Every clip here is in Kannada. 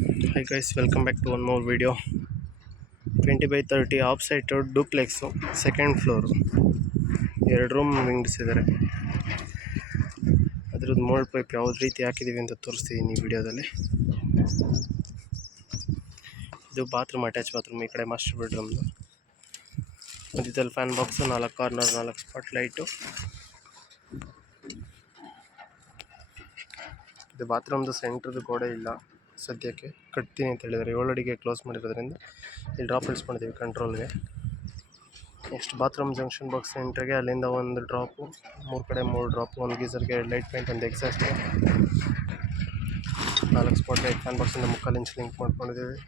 Hi guys, welcome back to one more video. 20 by 30 of site duplex, second floor, 2 room ವಿಂಗ್ಸಿದ್ದಾರೆ. ಅದ್ರದ್ದು ಮೋಲ್ಡ್ ಪೈಪ್ ಯಾವ್ದು ರೀತಿ ಹಾಕಿದ್ದೀವಿ ಅಂತ ತೋರಿಸ್ತಿದ್ದೀನಿ ಈ ವಿಡಿಯೋದಲ್ಲಿ. ಇದು ಬಾತ್ರೂಮ್, ಅಟ್ಯಾಚ್ ಬಾತ್ರೂಮ್. ಈ ಕಡೆ ಮಾಸ್ಟರ್ ಬೆಡ್ರೂಮ್ದು. ಮಧ್ಯದಲ್ಲಿ fan box, 4 corner, 4 spot light. ಇದು ಬಾತ್ರೂಮ್ದು ಸೆಂಟ್ರದ್ದು ಗೋಡೆ ಇಲ್ಲ ಸದ್ಯಕ್ಕೆ, ಕಟ್ತೀನಿ ಅಂತ ಹೇಳಿದ್ದಾರೆ. 7 ಅಡಿಗೆ ಕ್ಲೋಸ್ ಮಾಡಿರೋದ್ರಿಂದ ಇಲ್ಲಿ ಡ್ರಾಪ್ ಇಳಿಸ್ಕೊಂಡಿದ್ದೀವಿ ಕಂಟ್ರೋಲ್ಗೆ. ನೆಕ್ಸ್ಟ್ ಬಾತ್ರೂಮ್ ಜಂಕ್ಷನ್ ಬಾಕ್ಸ್ ಸೆಂಟ್ರಿಗೆ, ಅಲ್ಲಿಂದ ಒಂದು ಡ್ರಾಪು, 3 ಕಡೆ 3 ಡ್ರಾಪು, ಒಂದು ಗೀಸರ್ಗೆ ಲೈಟ್ ಪೈಂಟ್, ಒಂದು ಎಕ್ಸಾಸ್ಟ್ಗೆ 4 ಸ್ಪಾಟ್ ಲೈಟ್. ಫ್ಯಾನ್ ಬಾಕ್ಸಿಂದ 3/4 ಇಂಚ್ ಲಿಂಕ್ ಮಾಡ್ಕೊಂಡಿದ್ದೀವಿ.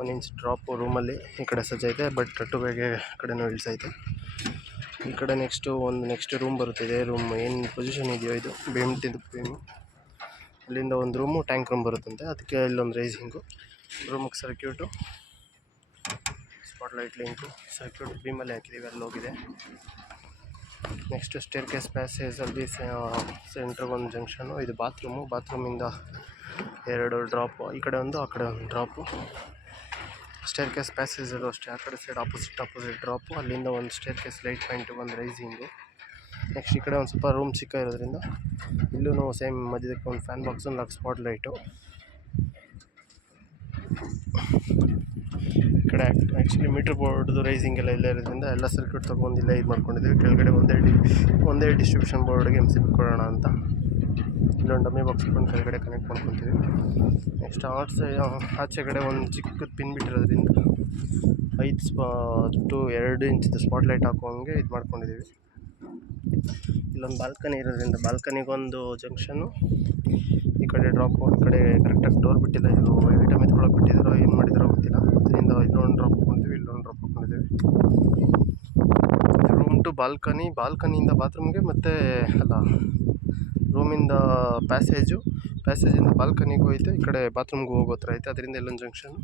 1 ಇಂಚ್ ಡ್ರಾಪು ರೂಮಲ್ಲಿ ಈ ಕಡೆ ಸಜ್ಜೈತೆ, ಬಟ್ ಟುಬೆಗೆ ಕಡೆನೂ ಇಳಿಸೈತೆ. ಈ ಕಡೆ ನೆಕ್ಸ್ಟ್ ರೂಮ್ ಬರುತ್ತಿದೆ. ರೂಮ್ ಏನು ಪೊಸಿಷನ್ ಇದೆಯೋ ಇದು ಬೇಮ್ಟಿದ್ದು ಬೇಮು. ಅಲ್ಲಿಂದ ಒಂದು ರೂಮು ಟ್ಯಾಂಕ್ ರೂಮ್ ಬರುತ್ತಂತೆ, ಅದಕ್ಕೆ ಇಲ್ಲೊಂದು ರೈಸಿಂಗು. ರೂಮಿಗೆ circuit, spot light link, circuit ಬೀಮಲ್ಲಿ ಹಾಕಿದ್ದೀವಿ, ಅಲ್ಲಿ ಹೋಗಿದೆ. ನೆಕ್ಸ್ಟ್ ಸ್ಟೇರ್ ಕೇಸ್ ಪ್ಯಾಸೇಜಲ್ಲಿ ಸೆಂಟ್ರಿಗೊಂದು ಜಂಕ್ಷನು. ಇದು ಬಾತ್ರೂಮಿಂದ 2 ಡ್ರಾಪು, ಈ ಕಡೆ ಒಂದು, ಆ ಕಡೆ ಒಂದು ಡ್ರಾಪು. ಸ್ಟೇರ್ ಕೇಸ್ ಪ್ಯಾಸೇಜಲ್ಲೂ ಅಷ್ಟೇ, ಆ ಕಡೆ ಸೈಡ್ ಆಪೋಸಿಟ್ ಡ್ರಾಪು. ಅಲ್ಲಿಂದ ಒಂದು ಸ್ಟೇರ್ ಕೇಸ್ ಲೈಟ್ ಪಾಯಿಂಟು, ಒಂದು ರೈಸಿಂಗು. ನೆಕ್ಸ್ಟ್ ಈ ಕಡೆ ಒಂದು ಸ್ವಲ್ಪ ರೂಮ್ ಚಿಕ್ಕ ಇರೋದ್ರಿಂದ ಇಲ್ಲೂ ಸೇಮ್ ಮಧ್ಯದಕ್ಕೆ ಒಂದು ಫ್ಯಾನ್ ಬಾಕ್ಸು, 4 ಸ್ಪಾಟ್ ಲೈಟು. ಈ ಕಡೆ ಆ್ಯಕ್ಚುಲಿ ಮೀಟ್ರ್ ಬೋರ್ಡ್ದು ರೈಸಿಂಗ್ ಎಲ್ಲ ಇಲ್ಲೇ ಇರೋದ್ರಿಂದ ಎಲ್ಲ ಸರ್ಕ್ಯೂಟ್ ತೊಗೊಂಡು ಇಲ್ಲೇ ಇದು ಮಾಡ್ಕೊಂಡಿದ್ದೀವಿ. ಕೆಳಗಡೆ ಒಂದೇ ಡಿಸ್ಟ್ರಿಬ್ಯೂಷನ್ ಬೋರ್ಡ್ಗೆ MCB ಕೊಡೋಣ ಅಂತ ಇಲ್ಲೊಂದು ಡಮ್ಮಿ ಬಾಕ್ಸ್ ಇಟ್ಕೊಂಡು ಕೆಳಗಡೆ ಕನೆಕ್ಟ್ ಮಾಡ್ಕೊತೀವಿ. ನೆಕ್ಸ್ಟ್ ಆಚೆಗಡೆ ಒಂದು ಚಿಕ್ಕದು ಪಿನ್ ಬಿಟ್ಟಿರೋದ್ರಿಂದ 2 ಇಂಚಿದು ಸ್ಪಾಟ್ ಲೈಟ್ ಹಾಕೋಂಗೆ ಇದು ಮಾಡ್ಕೊಂಡಿದ್ದೀವಿ. ಇಲ್ಲೊಂದು ಬಾಲ್ಕನಿ ಇರೋದ್ರಿಂದ ಬಾಲ್ಕನಿಗೊಂದು ಜಂಕ್ಷನ್ನು, ಈ ಕಡೆ ಡ್ರಾಪು. ಈ ಕಡೆ ಕರೆಕ್ಟಾಗಿ ಡೋರ್ ಬಿಟ್ಟಿಲ್ಲ, ಇದು ಐಟಮ್ ಎತ್ಕೊಳಕ್ಕೆ ಬಿಟ್ಟಿದ್ದಾರೋ ಏನು ಮಾಡಿದಾರೋ ಗೊತ್ತಿಲ್ಲ. ಅದರಿಂದ ಇಲ್ಲೊಂದು ಡ್ರಾಪ್ ಹಾಕ್ಕೊಂಡಿದ್ದೀವಿ, ಇಲ್ಲೊಂದು ಡ್ರಾಪ್ ಹಾಕ್ಕೊಂಡಿದ್ದೀವಿ. ರೂಮ್ ಟು ಬಾಲ್ಕನಿಯಿಂದ ಬಾತ್ರೂಮ್ಗೆ, ಮತ್ತು ರೂಮಿಂದ ಪ್ಯಾಸೇಜಿಂದ ಬಾಲ್ಕನಿಗೂ ಐತೆ, ಈ ಕಡೆ ಬಾತ್ರೂಮ್ಗೂ ಹೋಗೋ ಥರ ಐತೆ. ಅದರಿಂದ ಇಲ್ಲೊಂದು ಜಂಕ್ಷನ್ನು,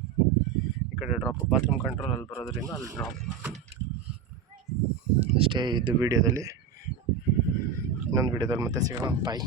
ಈ ಕಡೆ ಡ್ರಾಪು. ಬಾತ್ರೂಮ್ ಕಂಟ್ರೋಲ್ ಅಲ್ಲಿ ಬರೋದ್ರಿಂದ ಅಲ್ಲಿ ಡ್ರಾಪ್. ಅಷ್ಟೇ ಇದು ವಿಡಿಯೋದಲ್ಲಿ. ಇನ್ನೊಂದು ವಿಡಿಯೋದಲ್ಲಿ ಮತ್ತೆ ಸಿಗೋಣ. ಬಾಯ್.